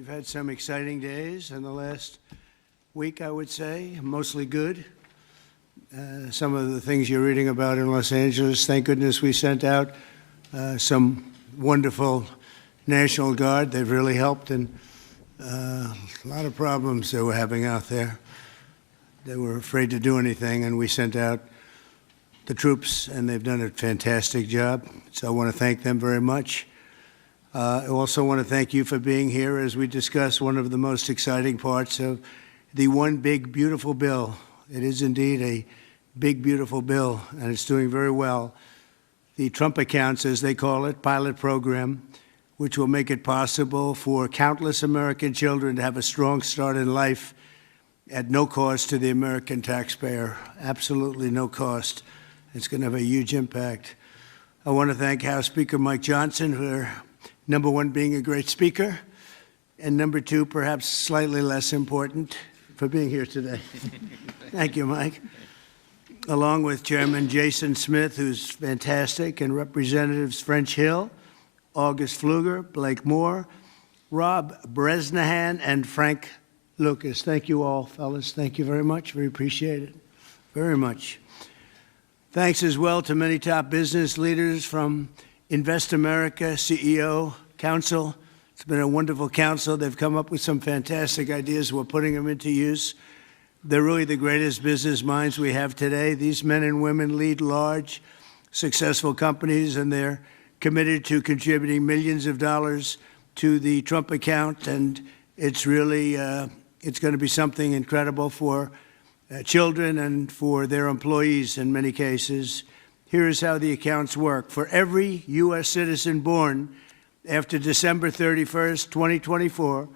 We've had some exciting days in the last week, I would say, mostly good. Some of the things you're reading about in Los Angeles, thank goodness we sent out some wonderful National Guard. They've really helped, and a lot of problems they were having out there. They were afraid to do anything, and we sent out the troops, and they've done a fantastic job. So I want to thank them very much. I also want to thank you for being here as we discuss one of the most exciting parts of the One Big Beautiful Bill. It is indeed a big, beautiful bill, and it's doing very well. The Trump Accounts, as they call it, pilot program, which will make it possible for countless American children to have a strong start in life at no cost to the American taxpayer, absolutely no cost. It's going to have a huge impact. I want to thank House Speaker Mike Johnson for, number one, being a great speaker, and number two, perhaps slightly less important, for being here today. Thank you, Mike. Along with Chairman Jason Smith, who's fantastic, and Representatives French Hill, August Pfluger, Blake Moore, Rob Bresnahan, and Frank Lucas. Thank you all, fellas. Thank you very much. We appreciate it very much. Thanks as well to many top business leaders from Invest America, CEO, Council. It's been a wonderful council. They've come up with some fantastic ideas. We're putting them into use. They're really the greatest business minds we have today. These men and women lead large, successful companies, and they're committed to contributing millions of dollars to the Trump account. And it's really, it's going to be something incredible for children and for their employees in many cases. Here's how the accounts work. For every U.S. citizen born after December 31st, 2024,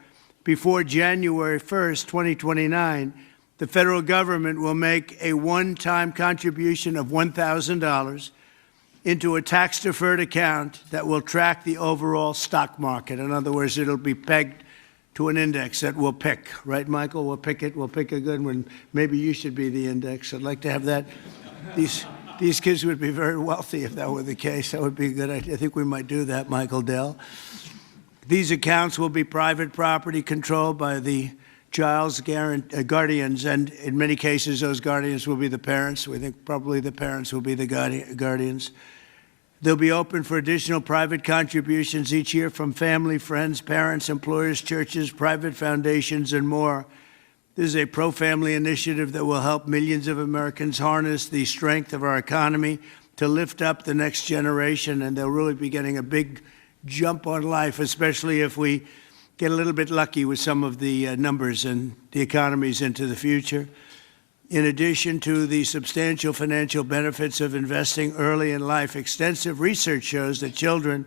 before January 1st, 2029, the federal government will make a one-time contribution of $1,000 into a tax-deferred account that will track the overall stock market. In other words, it'll be pegged to an index that we'll pick. Right, Michael? We'll pick it. We'll pick a good one. Maybe you should be the index. I'd like to have that. These kids would be very wealthy if that were the case. That would be a good idea. I think we might do that, Michael Dell. These accounts will be private property controlled by the child's guardians, and in many cases, those guardians will be the parents. We think probably the parents will be the guardians. They'll be open for additional private contributions each year from family, friends, parents, employers, churches, private foundations, and more. This is a pro-family initiative that will help millions of Americans harness the strength of our economy to lift up the next generation, and they'll really be getting a big jump on life, especially if we get a little bit lucky with some of the numbers and the economies into the future. In addition to the substantial financial benefits of investing early in life, extensive research shows that children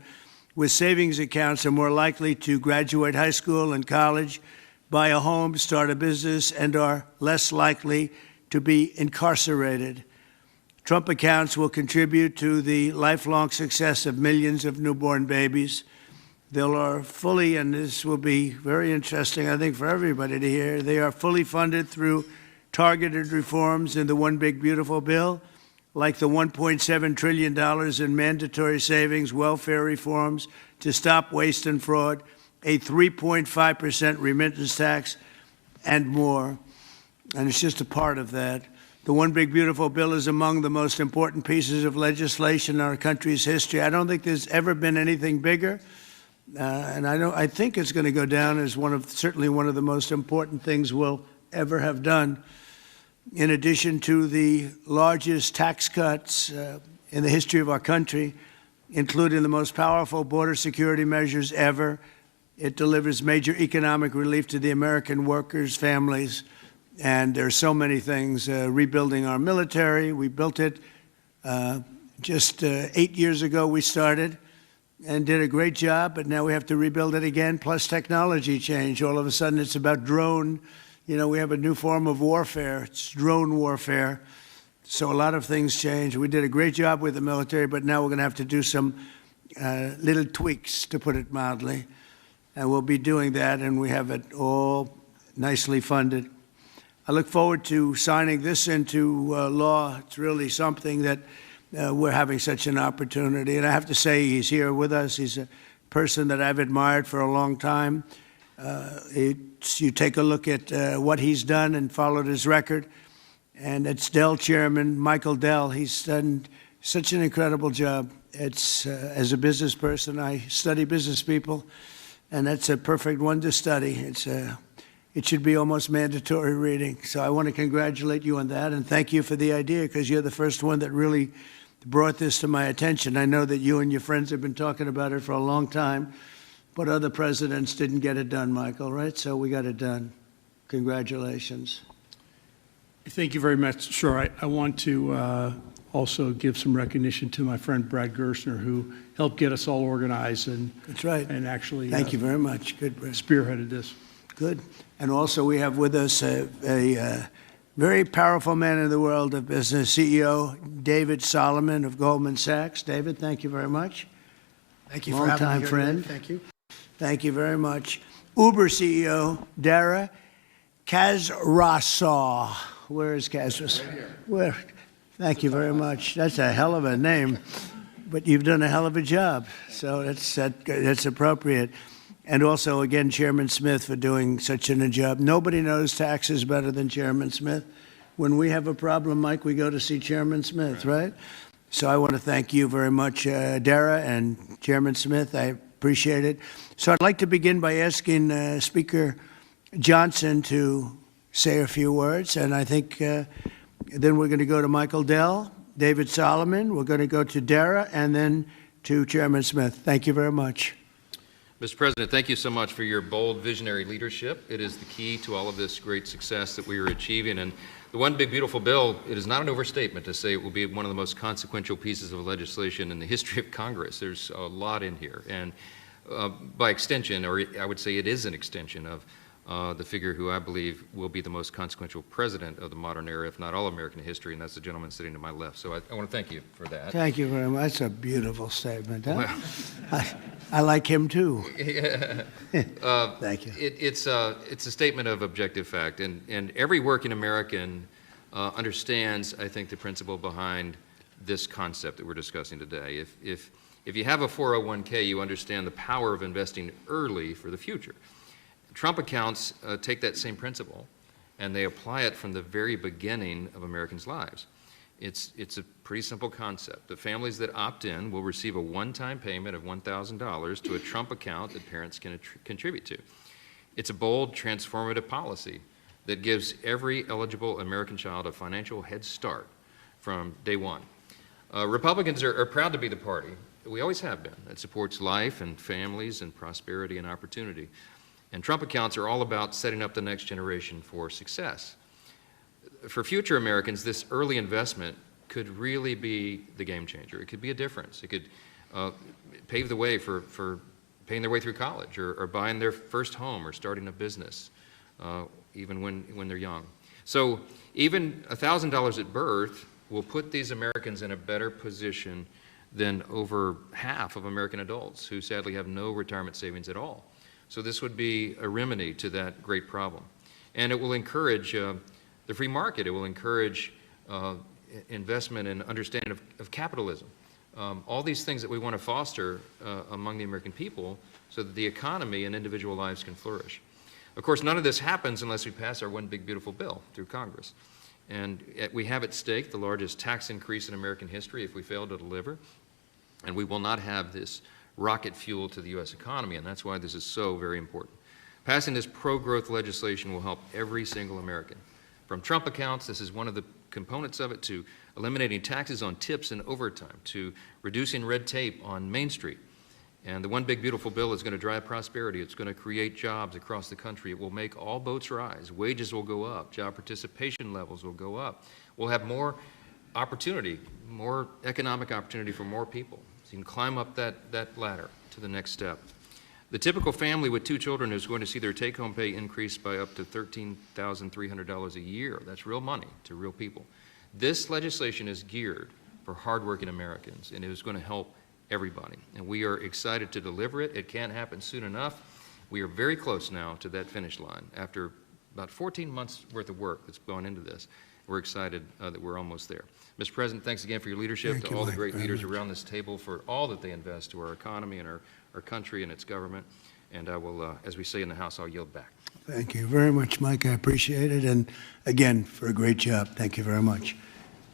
with savings accounts are more likely to graduate high school and college, buy a home, start a business, and are less likely to be incarcerated. Trump accounts will contribute to the lifelong success of millions of newborn babies. They are fully, and this will be very interesting, I think, for everybody to hear, they are fully funded through targeted reforms in the One Big Beautiful Bill, like the $1.7 trillion in mandatory savings, welfare reforms to stop waste and fraud, a 3.5% remittance tax, and more. And it's just a part of that. The One Big Beautiful Bill is among the most important pieces of legislation in our country's history. I don't think there's ever been anything bigger. And I think it's going to go down as certainly one of the most important things we'll ever have done. In addition to the largest tax cuts in the history of our country, including the most powerful border security measures ever, it delivers major economic relief to the American workers' families. And there are so many things. Rebuilding our military, we built it just 8 years ago we started and did a great job, but now we have to rebuild it again, plus technology change. All of a sudden it's about drone. You know, we have a new form of warfare. It's drone warfare. So a lot of things change. We did a great job with the military, but now we're going to have to do some little tweaks, to put it mildly. And we'll be doing that, and we have it all nicely funded. I look forward to signing this into law. It's really something that we're having such an opportunity. And I have to say, he's here with us. He's a person that I've admired for a long time. You take a look at what he's done and followed his record. And it's Dell Chairman, Michael Dell. He's done such an incredible job. As a business person, I study business people, and that's a perfect one to study. It should be almost mandatory reading. So I want to congratulate you on that, and thank you for the idea, because you're the first one that really brought this to my attention. I know that you and your friends have been talking about it for a long time, but other presidents didn't get it done, Michael, right? So we got it done. Congratulations. Thank you very much. Sure. I want to also give some recognition to my friend Brad Gerstner, who helped get us all organized and that's right. And actually thank you very much. Good, Brad. Spearheaded this. Good. And also we have with us a very powerful man in the world of business, CEO David Solomon of Goldman Sachs. David, thank you very much. Thank you for having me here. Long-time friend. Today. Thank you. Thank you very much. Uber CEO Dara Khosrowshahi. Where is Khosrowshahi? Right here. Where? Thank you very much. That's a hell of a name, but you've done a hell of a job, so that's appropriate. And also, again, Chairman Smith for doing such a job. Nobody knows taxes better than Chairman Smith. When we have a problem, Mike, we go to see Chairman Smith, right? So I want to thank you very much, Dara and Chairman Smith. I appreciate it. So I'd like to begin by asking Speaker Johnson to say a few words, and I think then we're going to go to Michael Dell, David Solomon, we're going to go to Dara, and then to Chairman Smith. Thank you very much. Mr. President, thank you so much for your bold, visionary leadership. It is the key to all of this great success that we are achieving. And the One Big Beautiful Bill, it is not an overstatement to say it will be one of the most consequential pieces of legislation in the history of Congress. There's a lot in here. And by extension, or I would say it is an extension of the figure who I believe will be the most consequential president of the modern era, if not all American history, and that's the gentleman sitting to my left. So I want to thank you for that. Thank you very much. That's a beautiful statement. Huh? Well, I like him too. Yeah. Thank you. It's a statement of objective fact, and every working American understands, I think, the principle behind this concept that we're discussing today. If you have a 401k, you understand the power of investing early for the future. Trump accounts take that same principle, and they apply it from the very beginning of Americans' lives. It's a pretty simple concept. The families that opt in will receive a one-time payment of $1,000 to a Trump account that parents can contribute to. It's a bold, transformative policy that gives every eligible American child a financial head start from day one. Republicans are proud to be the party, we always have been, that supports life and families and prosperity and opportunity. And Trump accounts are all about setting up the next generation for success. For future Americans, this early investment could really be the game changer. It could be a difference. It could pave the way for paying their way through college or buying their first home or starting a business, even when they're young. So even $1,000 at birth will put these Americans in a better position than over half of American adults who sadly have no retirement savings at all. So this would be a remedy to that great problem. And it will encourage the free market. It will encourage investment and understanding of capitalism. All these things that we want to foster among the American people so that the economy and individual lives can flourish. Of course, none of this happens unless we pass our One Big Beautiful Bill through Congress. And we have at stake the largest tax increase in American history if we fail to deliver. And we will not have this rocket fuel to the U.S. economy, and that's why this is so very important. Passing this pro-growth legislation will help every single American. From Trump accounts, this is one of the components of it, to eliminating taxes on tips and overtime, to reducing red tape on Main Street. And the One Big Beautiful Bill is going to drive prosperity. It's going to create jobs across the country. It will make all boats rise. Wages will go up. Job participation levels will go up. We'll have more opportunity, more economic opportunity for more people. So you can climb up that ladder to the next step. The typical family with 2 children is going to see their take-home pay increase by up to $13,300 a year. That's real money to real people. This legislation is geared for hardworking Americans, and it is going to help everybody. And we are excited to deliver it. It can't happen soon enough. We are very close now to that finish line. After about 14 months worth of work that's gone into this, we're excited that we're almost there. Mr. President, thanks again for your leadership, to all the great leaders around this table for all that they invest to our economy and our country and its government. And I will, as we say in the House, I'll yield back. Thank you very much, Mike. I appreciate it. And again, for a great job. Thank you very much.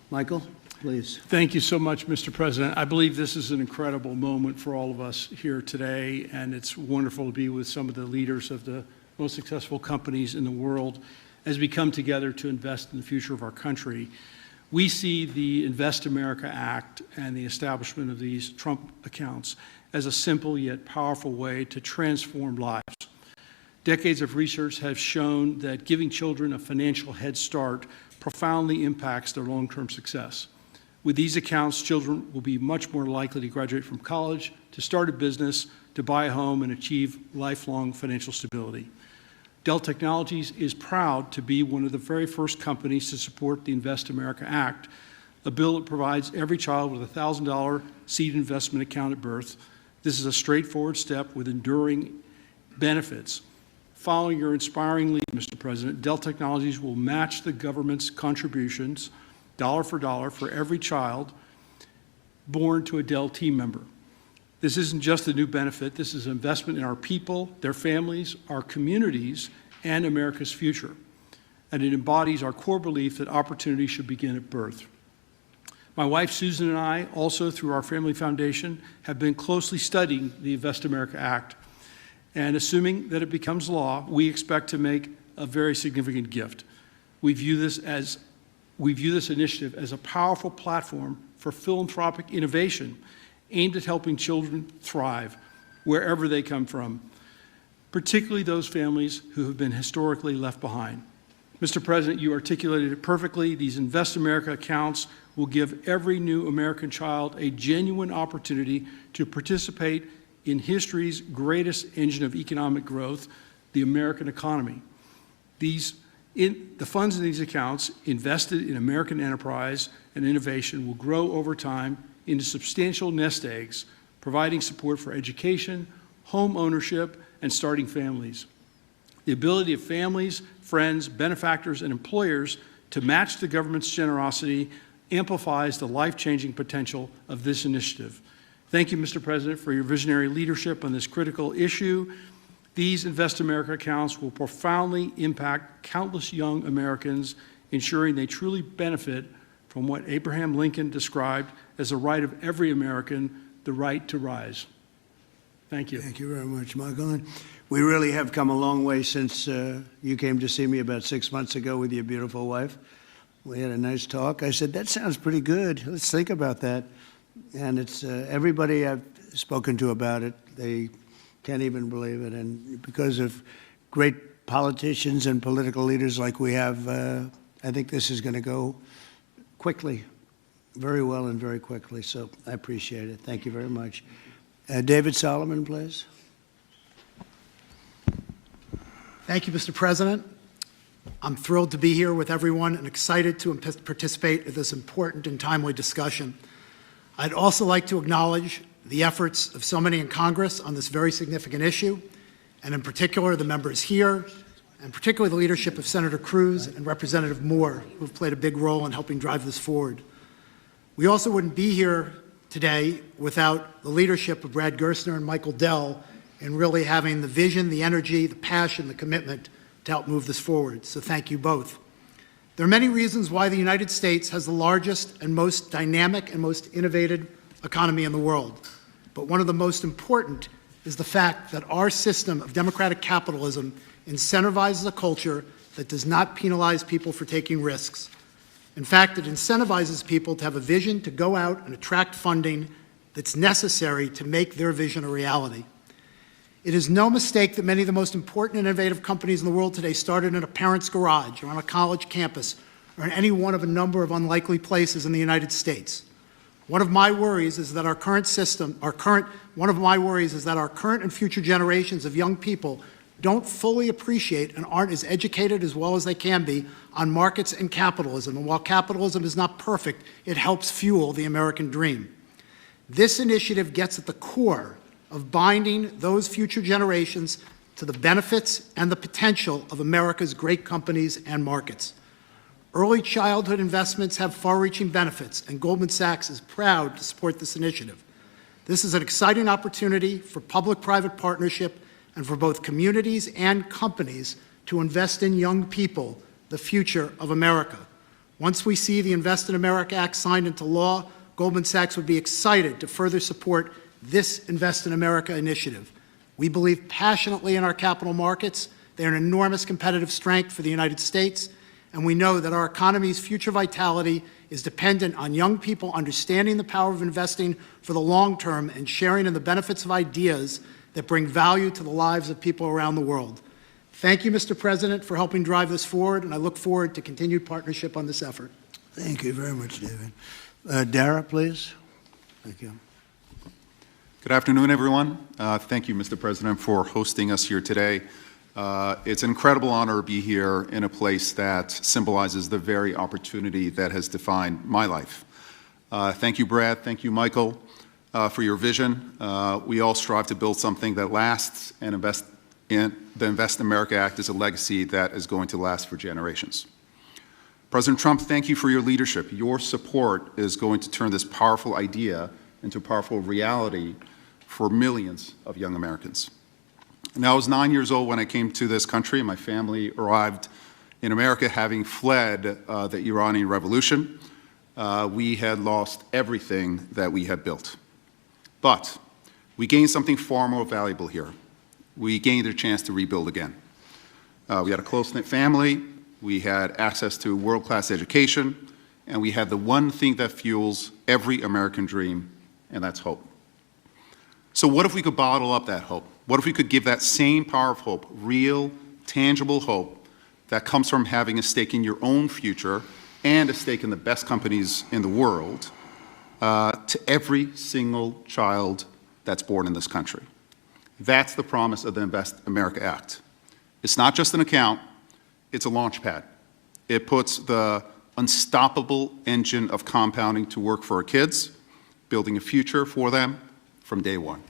Michael, please. Thank you so much, Mr. President. I believe this is an incredible moment for all of us here today, and it's wonderful to be with some of the leaders of the most successful companies in the world as we come together to invest in the future of our country. We see the Invest America Act and the establishment of these Trump accounts as a simple yet powerful way to transform lives. Decades of research have shown that giving children a financial head start profoundly impacts their long-term success. With these accounts, children will be much more likely to graduate from college, to start a business, to buy a home, and achieve lifelong financial stability. Dell Technologies is proud to be one of the very first companies to support the Invest America Act, a bill that provides every child with a $1,000 seed investment account at birth. This is a straightforward step with enduring benefits. Following your inspiring lead, Mr. President, Dell Technologies will match the government's contributions, dollar for every child born to a Dell team member. This isn't just a new benefit. This is an investment in our people, their families, our communities, and America's future. And it embodies our core belief that opportunity should begin at birth. My wife, Susan, and I, also through our family foundation, have been closely studying the Invest America Act. And assuming that it becomes law, we expect to make a very significant gift. We view this initiative as a powerful platform for philanthropic innovation aimed at helping children thrive wherever they come from, particularly those families who have been historically left behind. Mr. President, you articulated it perfectly. These Invest America accounts will give every new American child a genuine opportunity to participate in history's greatest engine of economic growth, the American economy. The funds in these accounts invested in American enterprise and innovation will grow over time into substantial nest eggs, providing support for education, home ownership, and starting families. The ability of families, friends, benefactors, and employers to match the government's generosity amplifies the life-changing potential of this initiative. Thank you, Mr. President, for your visionary leadership on this critical issue. These Invest America accounts will profoundly impact countless young Americans, ensuring they truly benefit from what Abraham Lincoln described as the right of every American, the right to rise. Thank you. Thank you very much, Michael. And we really have come a long way since you came to see me about 6 months ago with your beautiful wife. We had a nice talk. I said, that sounds pretty good. Let's think about that. And it's everybody I've spoken to about it, they can't even believe it. And because of great politicians and political leaders like we have, I think this is going to go quickly, very well and very quickly. So I appreciate it. Thank you very much. David Solomon, please. Thank you, Mr. President. I'm thrilled to be here with everyone and excited to participate in this important and timely discussion. I'd also like to acknowledge the efforts of so many in Congress on this very significant issue, and in particular the members here, and particularly the leadership of Senator Cruz and Representative Moore, who have played a big role in helping drive this forward. We also wouldn't be here today without the leadership of Brad Gerstner and Michael Dell in really having the vision, the energy, the passion, the commitment to help move this forward. So thank you both. There are many reasons why the United States has the largest and most dynamic and most innovative economy in the world. But one of the most important is the fact that our system of democratic capitalism incentivizes a culture that does not penalize people for taking risks. In fact, it incentivizes people to have a vision, to go out and attract funding that's necessary to make their vision a reality. It is no mistake that many of the most important and innovative companies in the world today started in a parent's garage or on a college campus or in any one of a number of unlikely places in the United States. One of my worries is that our current and future generations of young people don't fully appreciate and aren't as educated as well as they can be on markets and capitalism. And while capitalism is not perfect, it helps fuel the American dream. This initiative gets at the core of binding those future generations to the benefits and the potential of America's great companies and markets. Early childhood investments have far-reaching benefits, and Goldman Sachs is proud to support this initiative. This is an exciting opportunity for public-private partnership and for both communities and companies to invest in young people, the future of America. Once we see the Invest in America Act signed into law, Goldman Sachs would be excited to further support this Invest in America initiative. We believe passionately in our capital markets. They are an enormous competitive strength for the United States, and we know that our economy's future vitality is dependent on young people understanding the power of investing for the long term and sharing in the benefits of ideas that bring value to the lives of people around the world. Thank you, Mr. President, for helping drive this forward, and I look forward to continued partnership on this effort. Thank you very much, David. Dara, please. Thank you. Good afternoon, everyone. Thank you, Mr. President, for hosting us here today. It's an incredible honor to be here in a place that symbolizes the very opportunity that has defined my life. Thank you, Brad. Thank you, Michael, for your vision. We all strive to build something that lasts, and the Invest in America Act is a legacy that is going to last for generations. President Trump, thank you for your leadership. Your support is going to turn this powerful idea into a powerful reality for millions of young Americans. Now, I was 9 years old when I came to this country. My family arrived in America having fled the Iranian Revolution. We had lost everything that we had built. But we gained something far more valuable here. We gained a chance to rebuild again. We had a close-knit family, we had access to world-class education, and we had the one thing that fuels every American dream, and that's hope. So what if we could bottle up that hope? What if we could give that same power of hope, real, tangible hope that comes from having a stake in your own future and a stake in the best companies in the world to every single child that's born in this country? That's the promise of the Invest America Act. It's not just an account, it's a launch pad. It puts the unstoppable engine of compounding to work for our kids, building a future for them from day one.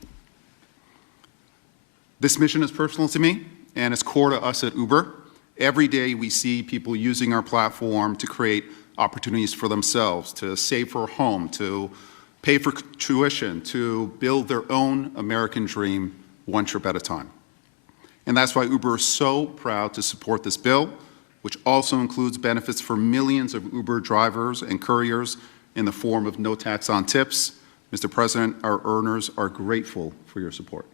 This mission is personal to me, and it's core to us at Uber. Every day we see people using our platform to create opportunities for themselves, to save for a home, to pay for tuition, to build their own American dream one trip at a time. And that's why Uber is so proud to support this bill, which also includes benefits for millions of Uber drivers and couriers in the form of no tax on tips. Mr. President, our earners are grateful for your support.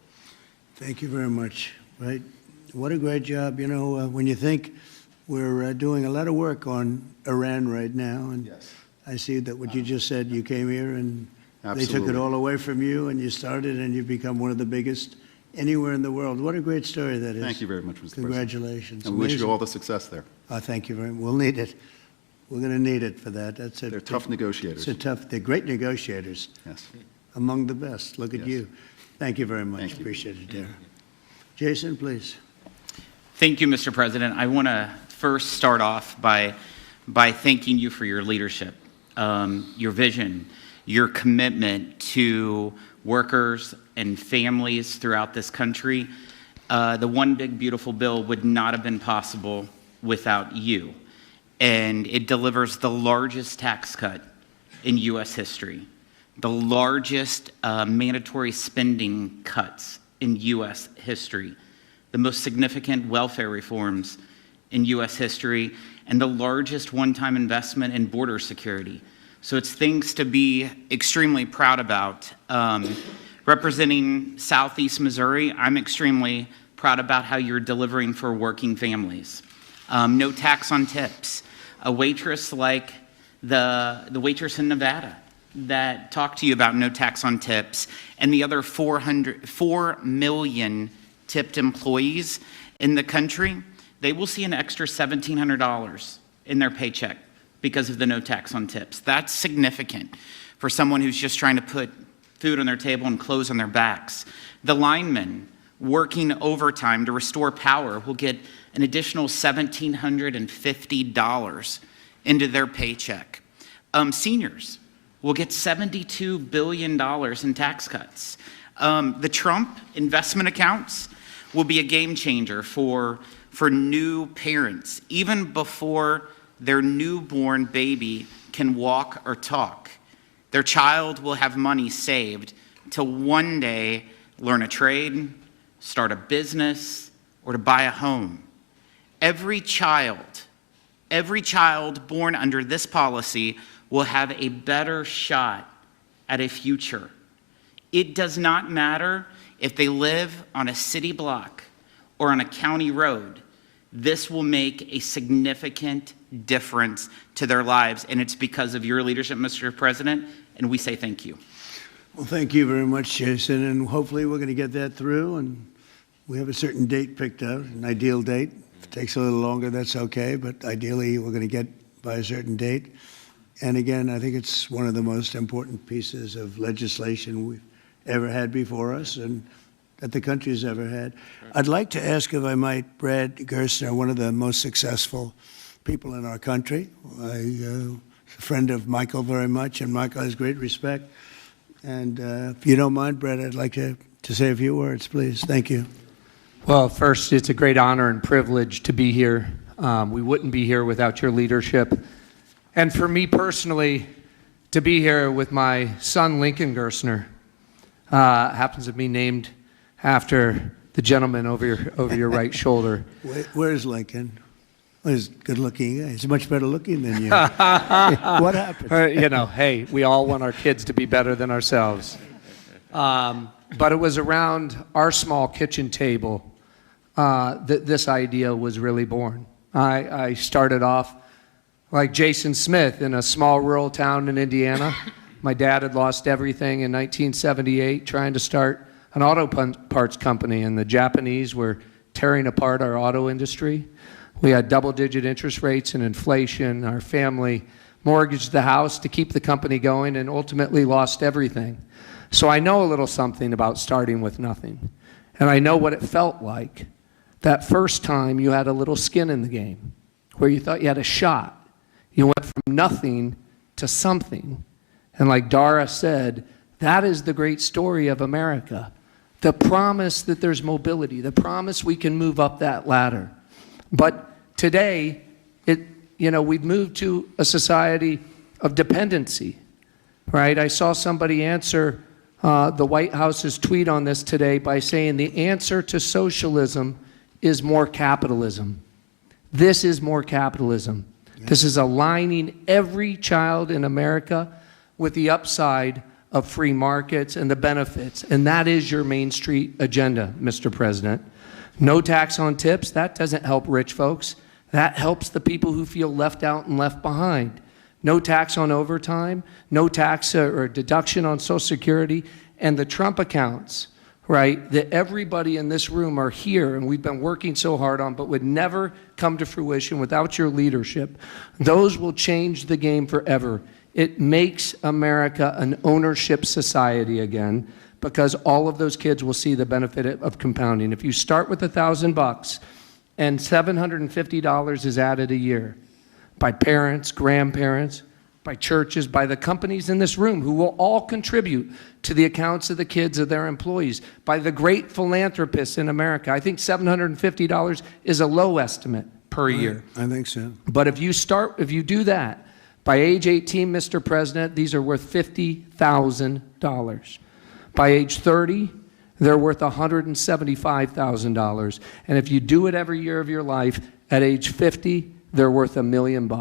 Thank you very much. Right? What a great job. You know, when you think we're doing a lot of work on Iran right now, and Yes. I see that what you just said, you came here and they took Absolutely. it all away from you, and you started, and you've become one of the biggest anywhere in the world. What a great story that is. Thank you very much, Mr. President. Congratulations. And we wish you Amazing. all the success there. Oh, thank you very much. We'll need it. We're going to need it for that. That's it. They're tough negotiators. They're great negotiators. Yes. Among the best. Look at Yes. you. Thank you very much. Thank you. Appreciate it, Dara. Jason, please. Thank you, Mr. President. I want to first start off by thanking you for your leadership, your vision, your commitment to workers and families throughout this country. The One Big Beautiful Bill would not have been possible without you. And it delivers the largest tax cut in U.S. history, the largest mandatory spending cuts in U.S. history, the most significant welfare reforms in U.S. history, and the largest one-time investment in border security. So it's things to be extremely proud about. Representing Southeast Missouri, I'm extremely proud about how you're delivering for working families. No tax on tips. A waitress like the waitress in Nevada that talked to you about no tax on tips, and the other 4 million tipped employees in the country, they will see an extra $1,700 in their paycheck because of the no tax on tips. That's significant for someone who's just trying to put food on their table and clothes on their backs. The linemen working overtime to restore power will get an additional $1,750 into their paycheck. Seniors will get $72 billion in tax cuts. The Trump investment accounts will be a game changer for new parents, even before their newborn baby can walk or talk. Their child will have money saved to one day learn a trade, start a business, or to buy a home. Every child born under this policy will have a better shot at a future. It does not matter if they live on a city block or on a county road. This will make a significant difference to their lives, and it's because of your leadership, Mr. President, and we say thank you. Well, thank you very much, Jason, and hopefully we're going to get that through, and we have a certain date picked out, an ideal date. If it takes a little longer, that's okay, but ideally we're going to get by a certain date. And again, I think it's one of the most important pieces of legislation we've ever had before us and that the country's ever had. I'd like to ask, if I might, Brad Gerstner, one of the most successful people in our country. I'm a friend of Michael very much, and Michael has great respect. And if you don't mind, Brad, I'd like to say a few words, please. Thank you. Well, first, it's a great honor and privilege to be here. We wouldn't be here without your leadership. And for me personally, to be here with my son, Lincoln Gerstner, happens to be named after the gentleman over your right shoulder. Where's Lincoln? Well, he's good looking. He's much better looking than you. What happened? Hey, we all want our kids to be better than ourselves. But it was around our small kitchen table that this idea was really born. I started off like Jason Smith in a small rural town in Indiana. My dad had lost everything in 1978 trying to start an auto parts company, and the Japanese were tearing apart our auto industry. We had double-digit interest rates and inflation. Our family mortgaged the house to keep the company going and ultimately lost everything. So I know a little something about starting with nothing. And I know what it felt like that first time you had a little skin in the game, where you thought you had a shot. You went from nothing to something. And like Dara said, that is the great story of America. The promise that there's mobility, the promise we can move up that ladder. But today, we've moved to a society of dependency, right? I saw somebody answer the White House's tweet on this today by saying the answer to socialism is more capitalism. This is more capitalism. Yeah. This is aligning every child in America with the upside of free markets and the benefits. And that is your Main Street agenda, Mr. President. No tax on tips, that doesn't help rich folks. That helps the people who feel left out and left behind. No tax on overtime, no tax or deduction on Social Security, and the Trump accounts, right, that everybody in this room are here and we've been working so hard on, but would never come to fruition without your leadership. Those will change the game forever. It makes America an ownership society again, because all of those kids will see the benefit of compounding. If you start with $1,000 and $750 is added a year by parents, grandparents, by churches, by the companies in this room who will all contribute to the accounts of the kids of their employees, by the great philanthropists in America. I think $750 is a low estimate per year. I think so. But if you do that, by age 18, Mr. President, these are worth $50,000. By age 30, they're worth $175,000. And if you do it every year of your life, at age 50, they're worth $1 million.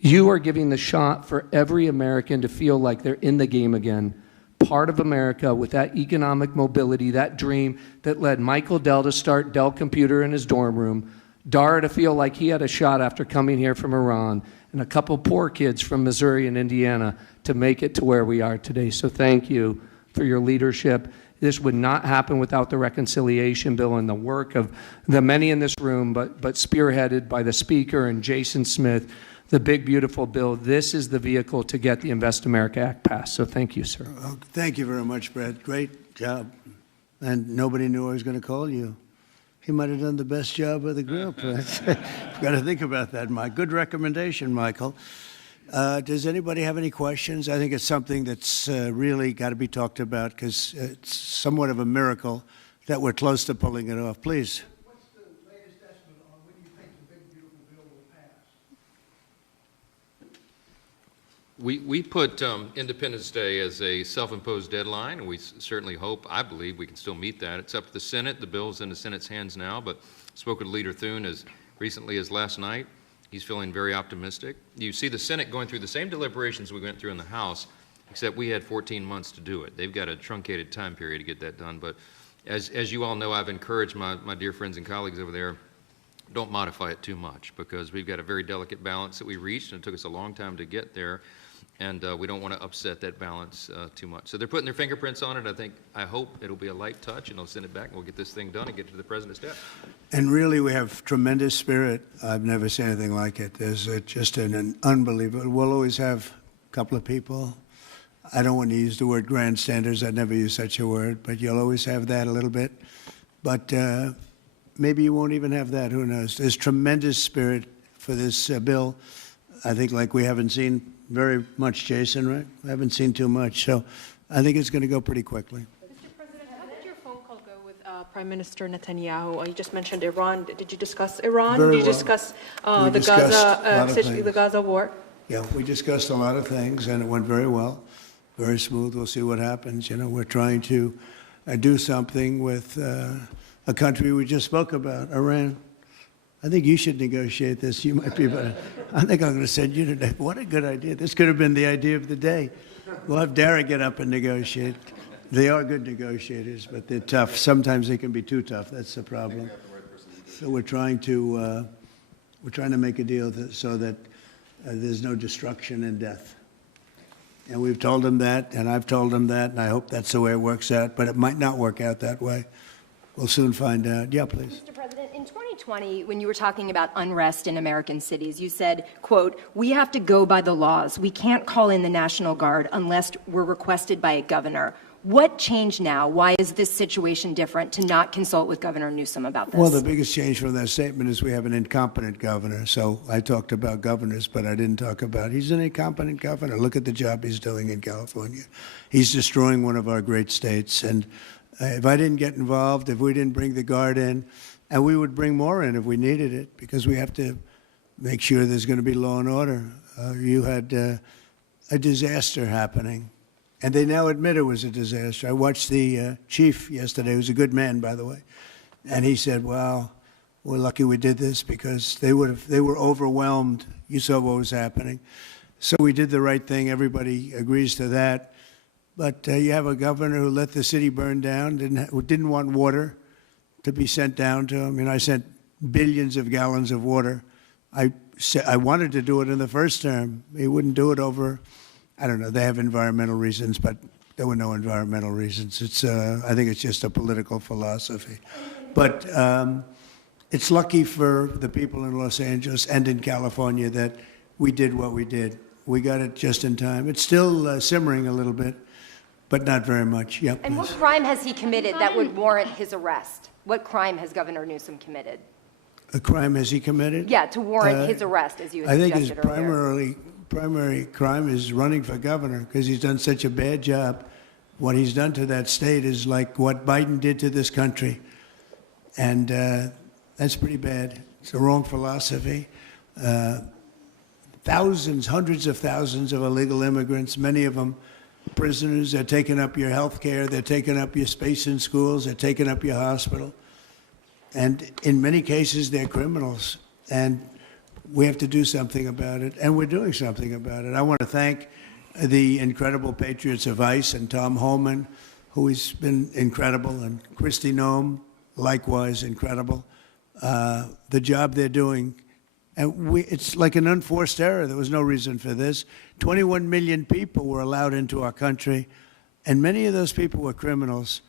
You are giving the shot for every American to feel like they're in the game again, part of America with that economic mobility, that dream that led Michael Dell to start Dell Computer in his dorm room, Dara to feel like he had a shot after coming here from Iran, and a couple poor kids from Missouri and Indiana to make it to where we are today. So thank you for your leadership. This would not happen without the reconciliation bill and the work of the many in this room, but spearheaded by the Speaker and Jason Smith, the big, beautiful bill. This is the vehicle to get the Invest America Act passed. So thank you, sir. Well, thank you very much, Brad. Great job. And nobody knew I was going to call you. He might have done the best job of the group. I've got to think about that, Mike. Good recommendation, Michael. Does anybody have any questions? I think it's something that's really got to be talked about, because it's somewhat of a miracle that we're close to pulling it off. Please. What's the latest estimate on when you think the big, beautiful bill will pass? We put Independence Day as a self-imposed deadline, and we certainly hope, I believe, we can still meet that. It's up to the Senate. The bill's in the Senate's hands now, but I spoke with Leader Thune as recently as last night. He's feeling very optimistic. You see the Senate going through the same deliberations we went through in the House, except we had 14 months to do it. They've got a truncated time period to get that done. But as you all know, I've encouraged my dear friends and colleagues over there, don't modify it too much, because we've got a very delicate balance that we reached, and it took us a long time to get there. And we don't want to upset that balance too much. So they're putting their fingerprints on it. I hope it'll be a light touch, and they'll send it back, and we'll get this thing done and get to the President's desk. And really, we have tremendous spirit. I've never seen anything like it. There's just an unbelievable. We'll always have a couple of people. I don't want to use the word grandstanders. I'd never use such a word, but you'll always have that a little bit. But maybe you won't even have that. Who knows? There's tremendous spirit for this bill. I think like we haven't seen very much, Jason, right? We haven't seen too much. So I think it's going to go pretty quickly. Mr. President, how did your phone call go with Prime Minister Netanyahu? You just mentioned Iran. Did you discuss Iran? Very Did you well. discuss We discussed a lot of the things. Gaza war? Yeah, we discussed a lot of things, and it went very well, very smooth. We'll see what happens. You know, we're trying to do something with a country we just spoke about, Iran. I think you should negotiate this. You might be better. I think I'm going to send you today. What a good idea. This could have been the idea of the day. We'll have Dara get up and negotiate. They are good negotiators, but they're tough. Sometimes they can be too tough. That's the problem. So we're trying to make a deal so that there's no destruction and death. And we've told them that, and I've told them that, and I hope that's the way it works out. But it might not work out that way. We'll soon find out. Yeah, please. Mr. President, in 2020, when you were talking about unrest in American cities, you said, quote, "We have to go by the laws. We can't call in the National Guard unless we're requested by a governor." What changed now? Why is this situation different to not consult with Governor Newsom about this? Well, the biggest change from that statement is we have an incompetent governor. So I talked about governors, but I didn't talk about he's an incompetent governor. Look at the job he's doing in California. He's destroying one of our great states. And if I didn't get involved, if we didn't bring the Guard in, and we would bring more in if we needed it, because we have to make sure there's going to be law and order. You had a disaster happening. And they now admit it was a disaster. I watched the chief yesterday, who's a good man, by the way, and he said, "Wow, we're lucky we did this because they were overwhelmed. You saw what was happening." So we did the right thing. Everybody agrees to that. But you have a governor who let the city burn down, didn't want water to be sent down to him. I sent billions of gallons of water. I wanted to do it in the first term. He wouldn't do it over. I don't know. They have environmental reasons, but there were no environmental reasons. I think it's just a political philosophy. But it's lucky for the people in Los Angeles and in California that we did what we did. We got it just in time. It's still simmering a little bit, but not very much. Yeah, And what please. crime has he committed that would warrant his arrest? What crime has Governor Newsom committed? A crime has he committed? Yeah, to warrant his arrest, as you had I think his suggested earlier. primary crime is running for governor because he's done such a bad job. What he's done to that state is like what Biden did to this country. And that's pretty bad. It's the wrong philosophy. Thousands, hundreds of thousands of illegal immigrants, many of them prisoners. They're taking up your health care. They're taking up your space in schools. They're taking up your hospital. And in many cases, they're criminals. And we have to do something about it, and we're doing something about it. I want to thank the incredible patriots of ICE and Tom Holman, who has been incredible, and Kristi Noem, likewise incredible. The job they're doing, and it's like an unforced error. There was no reason for this. 21 million people were allowed into our country, and many of those people were criminals.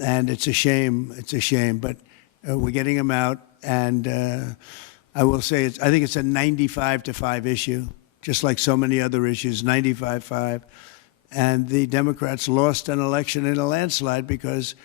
And it's a shame. It's a shame, but we're getting them out, and I will say, I think it's a 95-5 issue, just like so many other issues, 95-5. And the Democrats lost an election in a landslide because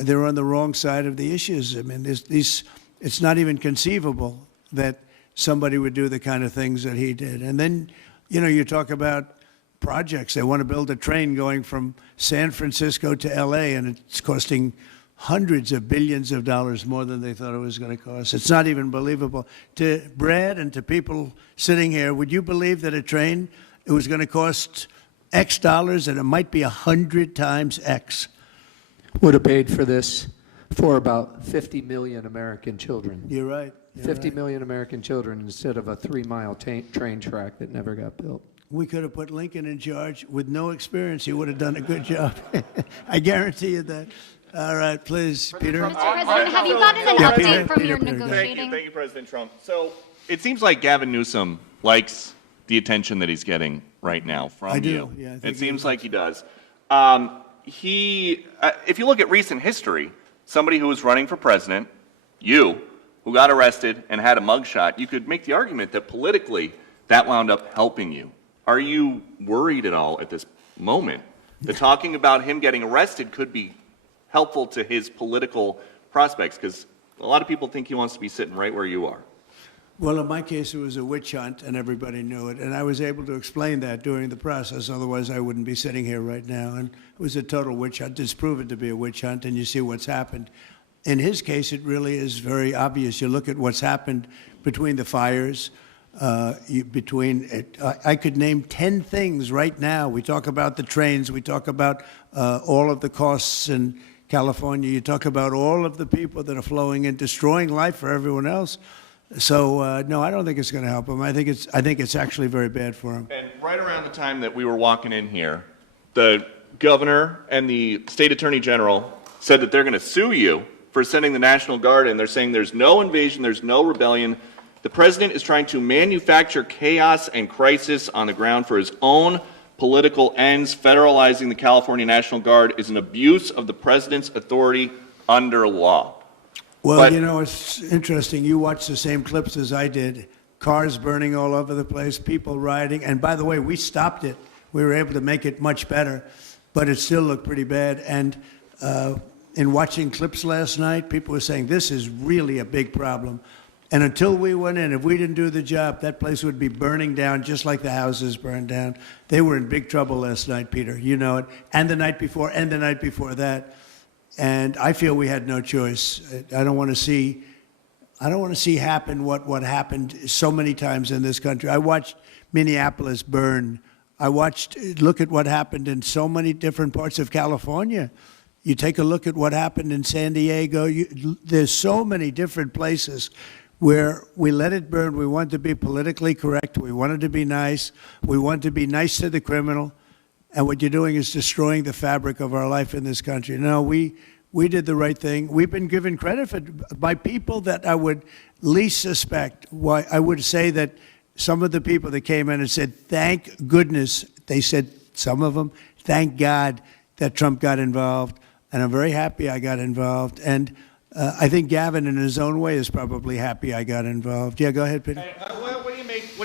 they're on the wrong side of the issues. I mean, it's not even conceivable that somebody would do the kind of things that he did. And then, you talk about projects. They want to build a train going from San Francisco to L.A., and it's costing hundreds of billions of dollars more than they thought it was going to cost. It's not even believable. To Brad and to people sitting here, would you believe that a train it was going to cost X dollars, and it might be 100 times X. Would have paid for this for about 50 million American children. You're right. 50 million American children instead of a 3-mile train track that never got built. We could have put Lincoln in charge with no experience. He would have done a good job. I guarantee you that. All right, please, Peter. Mr. President, have you gotten an Yeah, update Peter, from Peter, your Peter. negotiating? Thank you, President Trump. So it seems like Gavin Newsom likes the attention that he's getting right now from I do, you. yeah, I think It he seems does. like he does. If you look at recent history, somebody who was running for president, you, who got arrested and had a mugshot, you could make the argument that politically that wound up helping you. Are you worried at all at this moment that talking about him getting arrested could be helpful to his political prospects? Because a lot of people think he wants to be sitting right where you are. Well, in my case, it was a witch hunt, and everybody knew it. And I was able to explain that during the process. Otherwise, I wouldn't be sitting here right now. And it was a total witch hunt. It's proven to be a witch hunt, and you see what's happened. In his case, it really is very obvious. You look at what's happened between the fires, I could name 10 things right now. We talk about the trains. We talk about all of the costs in California. You talk about all of the people that are flowing in, destroying life for everyone else. So no, I don't think it's going to help him. I think it's actually very bad for him. And right around the time that we were walking in here, the governor and the state attorney general said that they're going to sue you for sending the National Guard in. They're saying there's no invasion, there's no rebellion. The president is trying to manufacture chaos and crisis on the ground for his own political ends. Federalizing the California National Guard is an abuse of the president's authority under law. Well, But- you know, it's interesting. You watched the same clips as I did. Cars burning all over the place, people rioting. And by the way, we stopped it. We were able to make it much better, but it still looked pretty bad. And in watching clips last night, people were saying, this is really a big problem. And until we went in, if we didn't do the job, that place would be burning down just like the houses burned down. They were in big trouble last night, Peter. You know it. And the night before, and the night before that. And I feel we had no choice. I don't want to see happen what happened so many times in this country. I watched Minneapolis burn. Look at what happened in so many different parts of California. You take a look at what happened in San Diego. There's so many different places where we let it burn. We want to be politically correct. We wanted to be nice. We want to be nice to the criminal. And what you're doing is destroying the fabric of our life in this country. No, we did the right thing. We've been given credit by people that I would least suspect. Why I would say that some of the people that came in and said, thank goodness, they said, some of them, thank God that Trump got involved. And I'm very happy I got involved. And I think Gavin, in his own way, is probably happy I got involved. Yeah, go ahead, Peter. What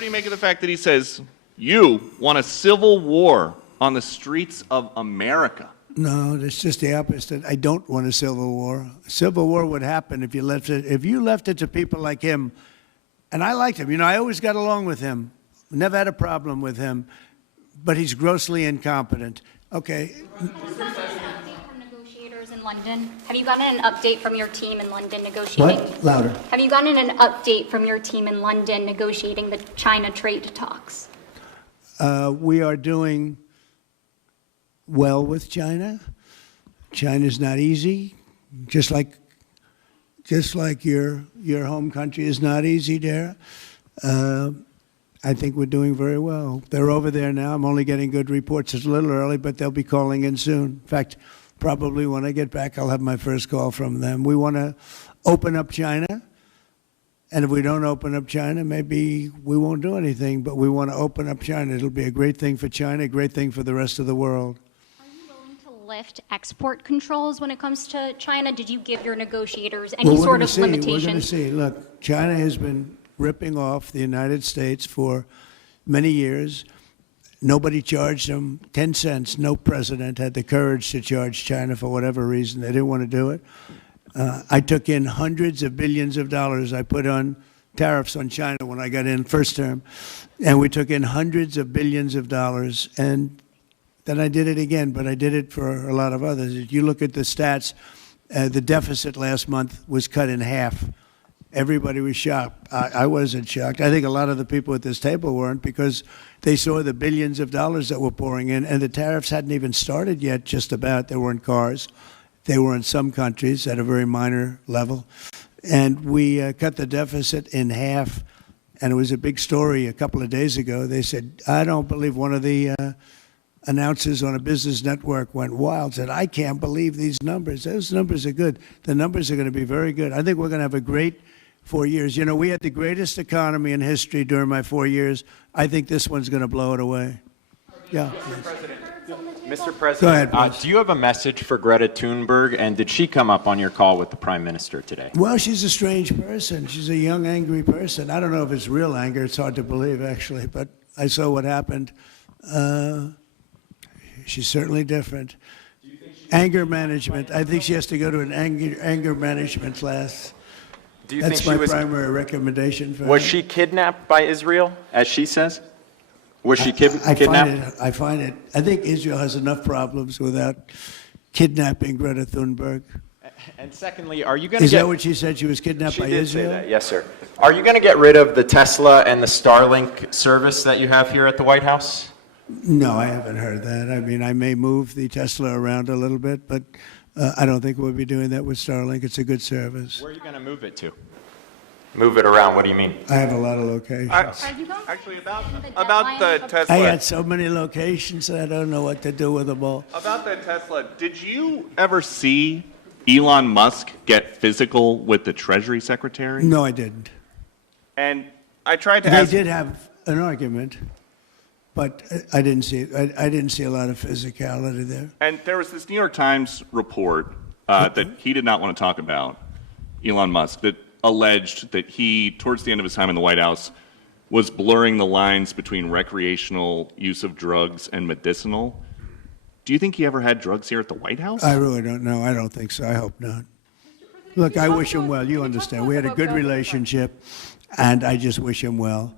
do you make of the fact that he says you want a civil war on the streets of America? No, it's just the opposite. I don't want a civil war. A civil war would happen if you left it to people like him. And I liked him. You know, I always got along with him. Never had a problem with him. But he's grossly incompetent. Okay. In London. Have you gotten an update from your team in London negotiating? What? Louder. Have you gotten an update from your team in London negotiating the China trade talks? We are doing well with China. China's not easy, just like your home country is not easy there. I think we're doing very well. They're over there now. I'm only getting good reports. It's a little early, but they'll be calling in soon. In fact, probably when I get back, I'll have my first call from them. We want to open up China. And if we don't open up China, maybe we won't do anything. But we want to open up China. It'll be a great thing for China, a great thing for the rest of the world. Are you willing to lift export controls when it comes to China? Did you give your negotiators any sort of limitations? We're going to see. Look, China has been ripping off the United States for many years. Nobody charged them 10 cents. No president had the courage to charge China for whatever reason. They didn't want to do it. I took in hundreds of billions of dollars. I put on tariffs on China when I got in first term. And we took in hundreds of billions of dollars. And then I did it again, but I did it for a lot of others. If you look at the stats, the deficit last month was cut in half. everybody was shocked. I wasn't shocked. I think a lot of the people at this table weren't, because they saw the billions of dollars that were pouring in, and the tariffs hadn't even started yet, just about. They were in cars. They were in some countries at a very minor level. And we cut the deficit in half, and it was a big story a couple of days ago. They said, I don't believe, one of the announcers on a business network went wild, said, I can't believe these numbers. Those numbers are good. The numbers are going to be very good. I think we're going to have a great 4 years. You know, we had the greatest economy in history during my 4 years. I think this one's going to blow it away. Yeah. Mr. President, Go ahead, please. do you have a message for Greta Thunberg, and did she come up on your call with the Prime Minister today? Well, she's a strange person. She's a young, angry person. I don't know if it's real anger. It's hard to believe, actually, but I saw what happened. She's certainly different. Anger management. I think she has to go to an anger management class. Do you That's think she my was primary recommendation for her. Was she kidnapped by Israel, as she says? Was she I kidnapped? find it. I think Israel has enough problems without kidnapping Greta Thunberg. And secondly, are you going to Is get... that what she said? She was kidnapped She by did Israel? say that, yes, sir. Are you going to get rid of the Tesla and the Starlink service that you have here at the White House? No, I haven't heard that. I mean, I may move the Tesla around a little bit, but I don't think we'll be doing that with Starlink. It's a good service. Where are you going to move it to? Move it around, what do you mean? I have a lot of locations. Actually, about the Tesla. I had so many locations that I don't know what to do with them all. About the Tesla, did you ever see Elon Musk get physical with the Treasury Secretary? No, I didn't. And I tried to They ask... did have an argument, but I didn't see I didn't see a lot of physicality there. And there was this New York Times report that he did not want to talk about, Elon Musk, that alleged that he, towards the end of his time in the White House, was blurring the lines between recreational use of drugs and medicinal. Do you think he ever had drugs here at the White House? I really don't know. I don't think so. I hope not. Look, I wish him well. You understand. We had a good relationship, and I just wish him well.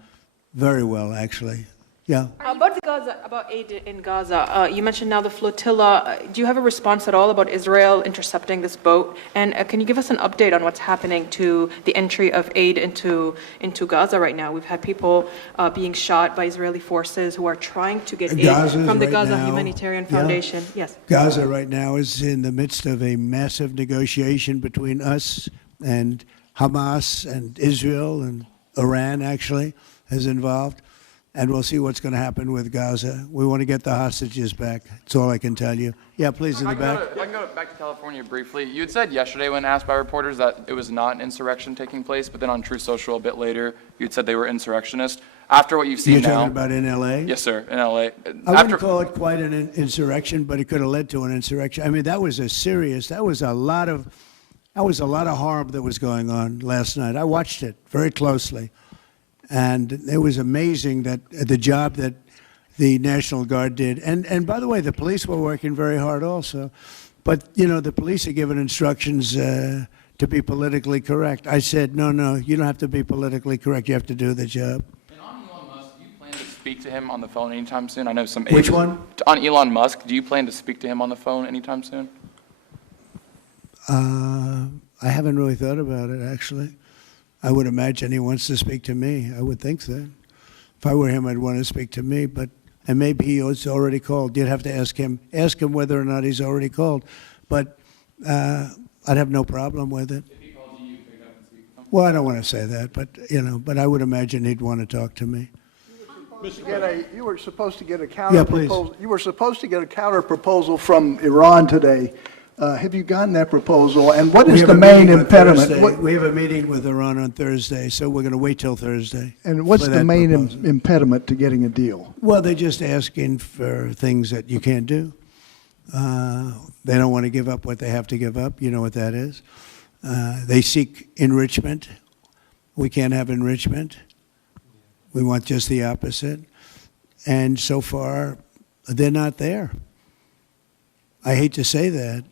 Very well, actually. Yeah. About aid in Gaza, you mentioned now the flotilla. Do you have a response at all about Israel intercepting this boat? And can you give us an update on what's happening to the entry of aid into Gaza right now? We've had people being shot by Israeli forces who are trying to get aid from the Gaza Humanitarian Foundation. Yes. Gaza right now is in the midst of a massive negotiation between us and Hamas and Israel, and Iran actually is involved. And we'll see what's going to happen with Gaza. We want to get the hostages back. That's all I can tell you. Yeah, please, in the back. I can go back to California briefly. You had said yesterday when asked by reporters that it was not an insurrection taking place, but then on True Social a bit later, you had said they were insurrectionists. After what you've seen You're now... talking about in L.A.? Yes, sir, in L.A. I wouldn't call it quite an insurrection, but it could have led to an insurrection. I mean, that was a lot of harm that was going on last night. I watched it very closely. And it was amazing that the job that the National Guard did. And by the way, the police were working very hard also. But, you know, the police are given instructions to be politically correct. I said, no, you don't have to be politically correct. You have to do the job. And on Elon Musk, do you plan to speak to him on the phone anytime soon? I know some... Which one? On Elon Musk, do you plan to speak to him on the phone anytime soon? I haven't really thought about it, actually. I would imagine he wants to speak to me. I would think that. If I were him, I'd want to speak to me. And maybe he was already called. You'd have to ask him whether or not he's already called. But I'd have no problem with it. If he calls you, pick up and speak to him? Well, I don't want to say that, but I would imagine he'd want to talk to me. You were supposed to get a Yeah, please. counter-proposal. You were supposed to get a counter-proposal from Iran today. Have you gotten that proposal? And what is the main impediment? We have a meeting with Iran on Thursday, so we're going to wait till Thursday. And what's for the that main proposal. impediment to getting a deal? Well, they're just asking for things that you can't do. They don't want to give up what they have to give up. You know what that is. They seek enrichment. We can't have enrichment. We want just the opposite. And so far, they're not there. I hate to say that,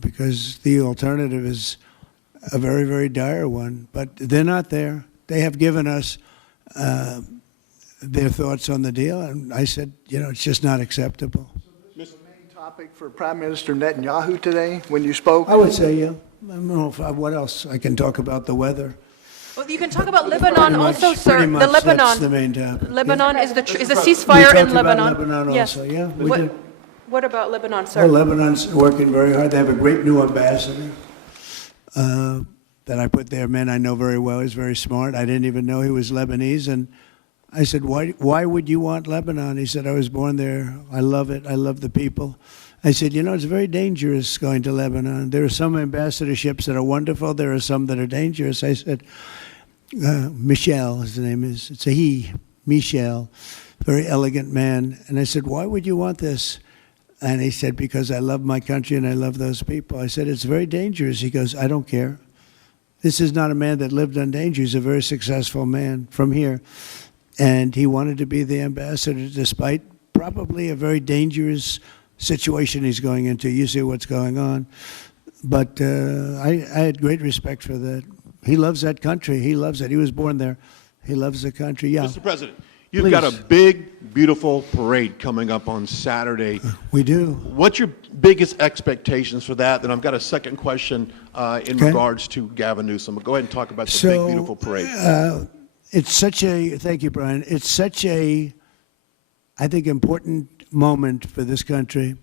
because the alternative is a very, very dire one. But they're not there. They have given us their thoughts on the deal, and I said, it's just not acceptable. So this was the main topic for Prime Minister Netanyahu today when you spoke? I would say, yeah. I don't know what else. I can talk about the weather. Well, you can talk about Lebanon also, sir. Pretty much, The Lebanon. that's the main topic. Lebanon is the We ceasefire in talked about Lebanon. Lebanon Yes. also, yeah, we What- did. What about Lebanon, sir? Well, Lebanon's working very hard. They have a great new ambassador that I put there, a man I know very well. He's very smart. I didn't even know he was Lebanese. And I said, why would you want Lebanon? He said, I was born there. I love it. I love the people. I said, you know, it's very dangerous going to Lebanon. There are some ambassadorships that are wonderful. There are some that are dangerous. I said, Michel, his name is. It's a he, Michel, very elegant man. And I said, why would you want this? And he said, because I love my country and I love those people. I said, it's very dangerous. He goes, I don't care. This is not a man that lived on danger. He's a very successful man from here. And he wanted to be the ambassador despite probably a very dangerous situation he's going into. You see what's going on. But I had great respect for that. He loves that country. He loves it. He was born there. He loves the country. Yeah. Mr. President, you've got a big, beautiful parade coming up on Saturday. We do. What's your biggest expectations for that? And I've got a second question in regards to Gavin Newsom. Go ahead and talk about the big, beautiful parade. It's such a, thank you, Brian. It's such a, I think, important moment for this country.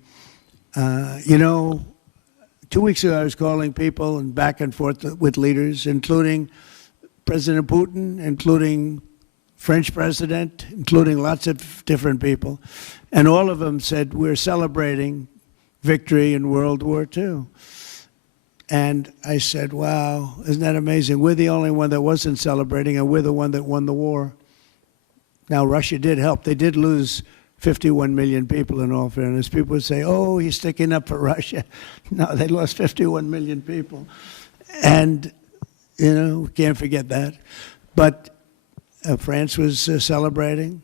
You know, 2 weeks ago I was calling people and back and forth with leaders, including President Putin, including French president, including lots of different people. And all of them said, we're celebrating victory in World War II. And I said, wow, isn't that amazing? We're the only one that wasn't celebrating, and we're the one that won the war. Now, Russia did help. They did lose 51 million people, in all fairness. People would say, oh, he's sticking up for Russia. No, they lost 51 million people. And, you know, we can't forget that. But France was celebrating.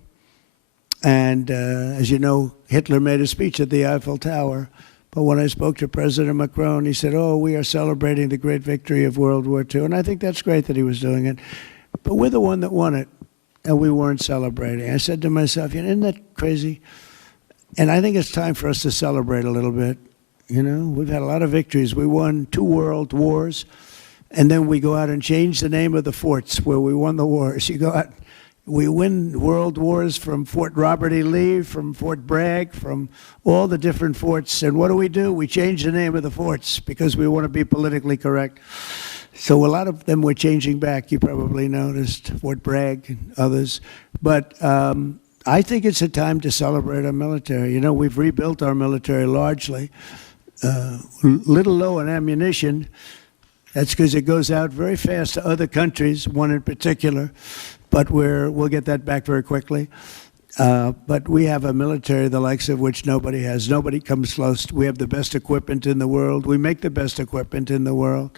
And, as you know, Hitler made a speech at the Eiffel Tower. But when I spoke to President Macron, he said, oh, we are celebrating the great victory of World War II. And I think that's great that he was doing it. But we're the one that won it, and we weren't celebrating. I said to myself, you know, isn't that crazy? And I think it's time for us to celebrate a little bit. You know, we've had a lot of victories. We won 2 world wars, and then we go out and change the name of the forts where we won the wars. You go out, we win world wars from Fort Robert E. Lee, from Fort Bragg, from all the different forts. And what do? We change the name of the forts because we want to be politically correct. So a lot of them we're changing back. You probably noticed Fort Bragg and others. But I think it's a time to celebrate our military. You know, we've rebuilt our military largely. Little low on ammunition. That's because it goes out very fast to other countries, one in particular. But we'll get that back very quickly. But we have a military the likes of which nobody has. Nobody comes close. We have the best equipment in the world. We make the best equipment in the world.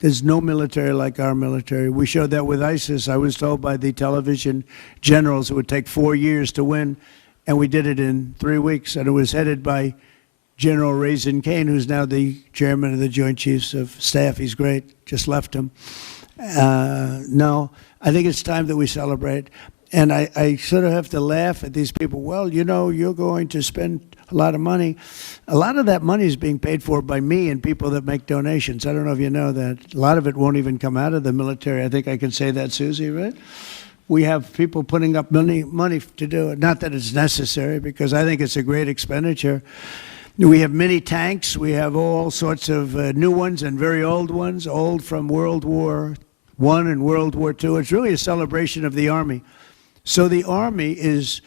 There's no military like our military. We showed that with ISIS. I was told by the television generals it would take 4 years to win, and we did it in 3 weeks. And it was headed by General Raisin Kane, who's now the chairman of the Joint Chiefs of Staff. He's great. Just left him. No, I think it's time that we celebrate. And I sort of have to laugh at these people. Well, you know, you're going to spend a lot of money. A lot of that money is being paid for by me and people that make donations. I don't know if you know that. A lot of it won't even come out of the military. I think I can say that, Susie, right? We have people putting up money to do it. Not that it's necessary, because I think it's a great expenditure. We have mini tanks. We have all sorts of new ones and very old ones, old from World War I and World War II. It's really a celebration of the Army. So the Army is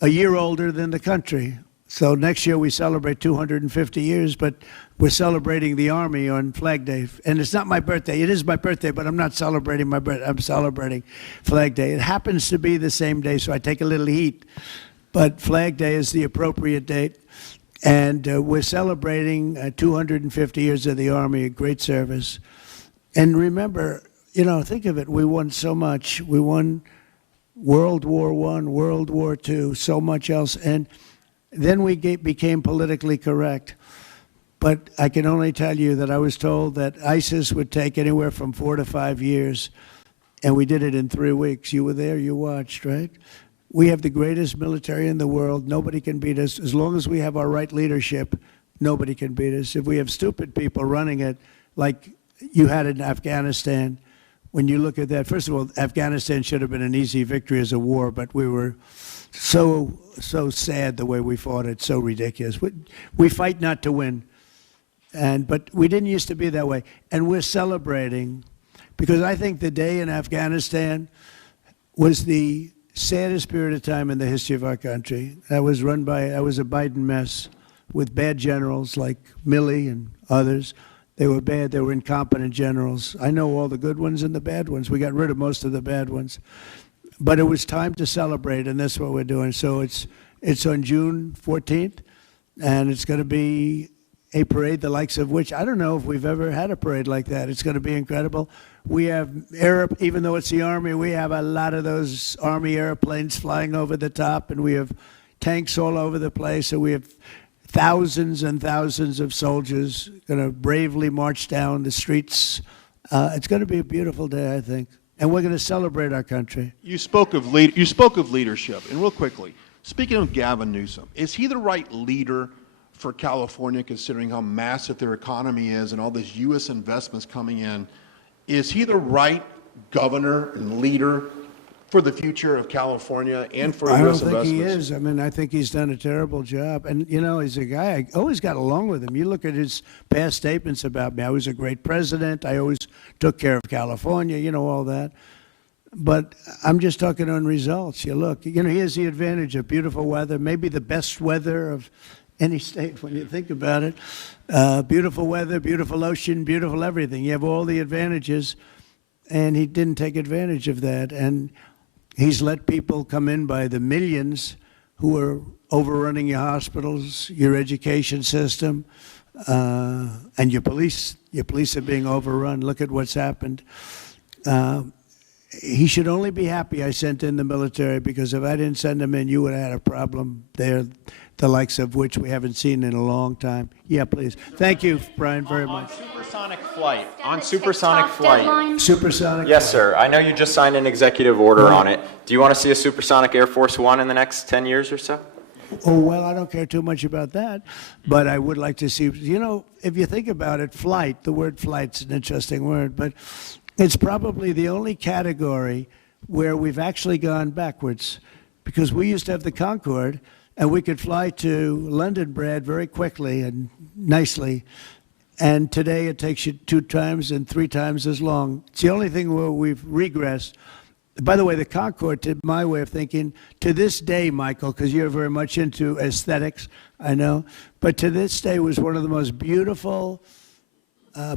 a year older than the country. So next year we celebrate 250 years, but we're celebrating the Army on Flag Day. And it's not my birthday. It is my birthday, but I'm not celebrating my birthday. I'm celebrating Flag Day. It happens to be the same day, so I take a little heat. But Flag Day is the appropriate date. And we're celebrating 250 years of the Army, a great service. And remember, you know, think of it. We won so much. We won World War I, World War II, so much else. And then we became politically correct. But I can only tell you that I was told that ISIS would take anywhere from 4 to 5 years, and we did it in 3 weeks. You were there, you watched, right? We have the greatest military in the world. Nobody can beat us. As long as we have our right leadership, nobody can beat us. If we have stupid people running it, like you had in Afghanistan, when you look at that, first of all, Afghanistan should have been an easy victory as a war, but we were so sad the way we fought it, so ridiculous. We fight not to win, but we didn't used to be that way. And we're celebrating, because I think the day in Afghanistan was the saddest period of time in the history of our country. That was a Biden mess with bad generals like Milley and others. They were bad. They were incompetent generals. I know all the good ones and the bad ones. We got rid of most of the bad ones. But it was time to celebrate, and that's what we're doing. So it's on June 14th, and it's going to be a parade the likes of which I don't know if we've ever had a parade like that. It's going to be incredible. We have even though it's the Army, we have a lot of those Army airplanes flying over the top, and we have tanks all over the place. So we have thousands and thousands of soldiers going to bravely march down the streets. It's going to be a beautiful day, I think, and we're going to celebrate our country. You spoke of leadership, and real quickly, speaking of Gavin Newsom, is he the right leader for California, considering how massive their economy is and all these U.S. investments coming in? Is he the right governor and leader for the future of California and for U.S. investments? I don't think he is. I mean, I think he's done a terrible job. And, you know, he's a guy, I always got along with him. You look at his past statements about me. I was a great president. I always took care of California, you know, all that. But I'm just talking on results. You look, you know, he has the advantage of beautiful weather, maybe the best weather of any state when you think about it. Beautiful weather, beautiful ocean, beautiful everything. You have all the advantages, and he didn't take advantage of that. And he's let people come in by the millions who are overrunning your hospitals, your education system, and your police. Your police are being overrun. Look at what's happened. He should only be happy I sent in the military, because if I didn't send them in, you would have had a problem there, the likes of which we haven't seen in a long time. Yeah, please. Thank you, Brian, very much. Supersonic flight. Supersonic? Yes, sir. I know you just signed an executive order on it. Do you want to see a supersonic Air Force One in the next 10 years or so? Oh, well, I don't care too much about that, but I would like to see, you know, if you think about it, flight, the word flight's an interesting word, but it's probably the only category where we've actually gone backwards, because we used to have the Concorde, and we could fly to London, Brad, very quickly and nicely. And today it takes you 2 times and 3 times as long. It's the only thing where we've regressed. By the way, the Concorde, to my way of thinking, to this day, Michael, because you're very much into aesthetics, I know, but to this day was one of the most beautiful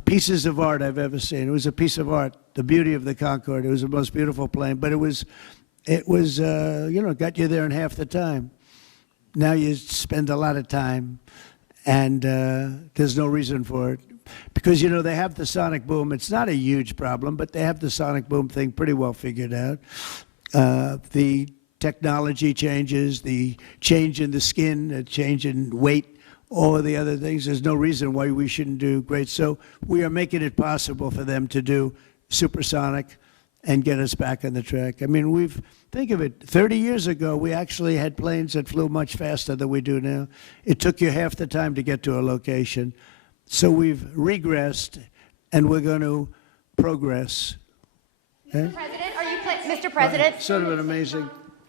pieces of art I've ever seen. It was a piece of art, the beauty of the Concorde. It was the most beautiful plane, but it was you know, got you there in half the time. Now you spend a lot of time, and there's no reason for it. Because, you know, they have the sonic boom. It's not a huge problem, but they have the sonic boom thing pretty well figured out. The technology changes, the change in the skin, the change in weight, all of the other things. There's no reason why we shouldn't do great. So we are making it possible for them to do supersonic and get us back on the track. I mean, think of it, 30 years ago, we actually had planes that flew much faster than we do now. It took you half the time to get to a location. So we've regressed, and we're going to progress. Mr. President, Mr. President? Sort of an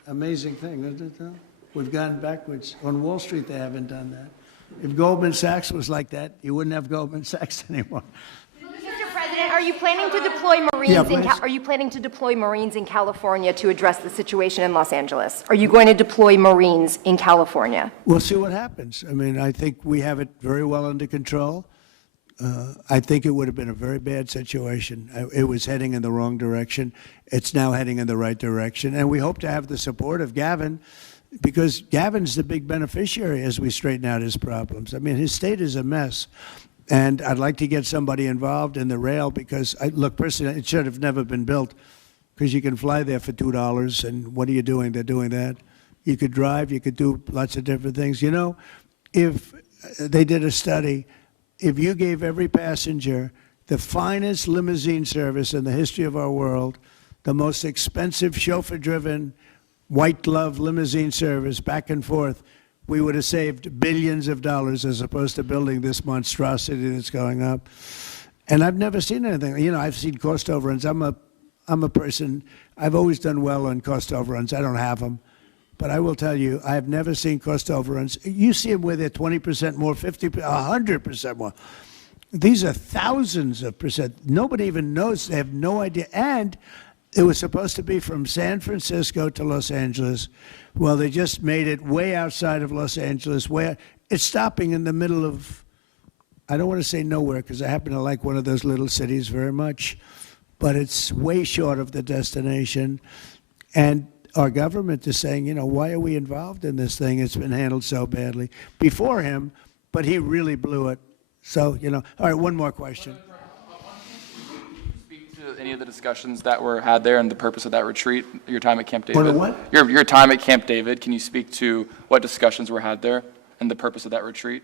amazing thing, isn't it, though? We've gone backwards. On Wall Street, they haven't done that. If Goldman Sachs was like that, you wouldn't have Goldman Sachs anymore. Mr. President, are you planning to deploy Marines? Are you planning to deploy Marines in California to address the situation in Los Angeles? Are you going to deploy Marines in California? We'll see what happens. I mean, I think we have it very well under control. I think it would have been a very bad situation. It was heading in the wrong direction. It's now heading in the right direction, and we hope to have the support of Gavin, because Gavin's the big beneficiary as we straighten out his problems. I mean, his state is a mess. And I'd like to get somebody involved in the rail, because, look, personally, it should have never been built, because you can fly there for $2, and what are you doing? They're doing that. You could drive, you could do lots of different things. You know, if they did a study, if you gave every passenger the finest limousine service in the history of our world, the most expensive chauffeur-driven, white-glove limousine service back and forth, we would have saved billions of dollars as opposed to building this monstrosity that's going up. And I've never seen anything. You know, I've seen cost overruns. I'm a I'm a person, I've always done well on cost overruns. I don't have them. But I will tell you, I have never seen cost overruns. You see them where they're 20% more, 50%, 100% more. These are thousands of percent. Nobody even knows. They have no idea. And it was supposed to be from San Francisco to Los Angeles. Well, they just made it way outside of Los Angeles. Where it's stopping in the middle of, I don't want to say nowhere because I happen to like one of those little cities very much, but it's way short of the destination. And our government is saying, you know, why are we involved in this thing? It's been handled so badly before him, but he really blew it. So, you know, all right, one more question. Speak to any of the discussions that were had there and the purpose of that retreat, your time at Camp David. What a what? Your time at Camp David. Can you speak to what discussions were had there and the purpose of that retreat?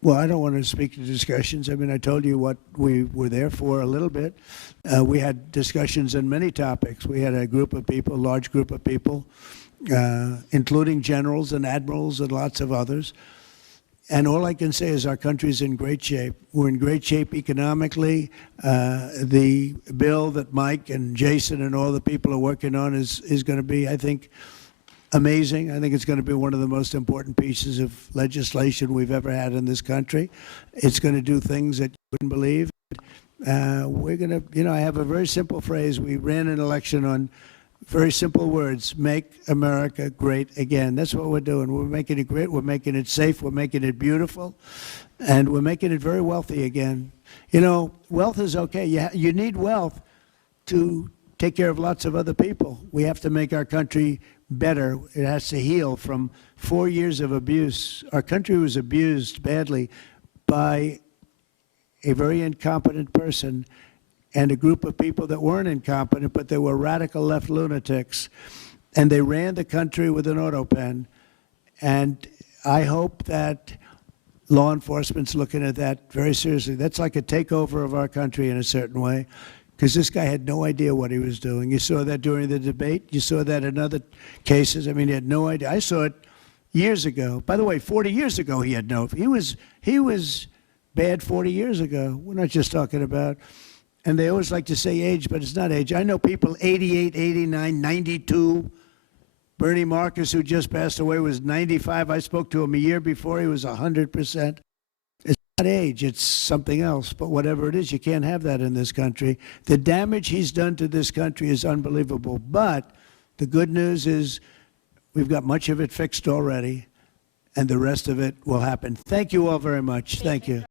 Well, I don't want to speak to discussions. I mean, I told you what we were there for a little bit. We had discussions on many topics. We had a group of people, large group of people, including generals and admirals and lots of others. And all I can say is our country's in great shape. We're in great shape economically. The bill that Mike and Jason and all the people are working on is going to be, I think, amazing. I think it's going to be one of the most important pieces of legislation we've ever had in this country. It's going to do things that you wouldn't believe. We're going to, you know, I have a very simple phrase. We ran an election on very simple words: make America great again. That's what we're doing. We're making it great. We're making it safe. We're making it beautiful. And we're making it very wealthy again. You know, wealth is okay. You need wealth to take care of lots of other people. We have to make our country better. It has to heal from 4 years of abuse. Our country was abused badly by a very incompetent person and a group of people that weren't incompetent, but they were radical left lunatics. And they ran the country with an auto pen. And I hope that law enforcement's looking at that very seriously. That's like a takeover of our country in a certain way, because this guy had no idea what he was doing. You saw that during the debate. You saw that in other cases. I mean, he had no idea. I saw it years ago. By the way, 40 years ago, he had no. He was bad 40 years ago. We're not just talking about. And they always like to say age, but it's not age. I know people 88, 89, 92. Bernie Marcus, who just passed away, was 95. I spoke to him a year before. He was 100%. It's not age. It's something else. But whatever it is, you can't have that in this country. The damage he's done to this country is unbelievable. But the good news is we've got much of it fixed already, and the rest of it will happen. Thank you all very much. Thank you.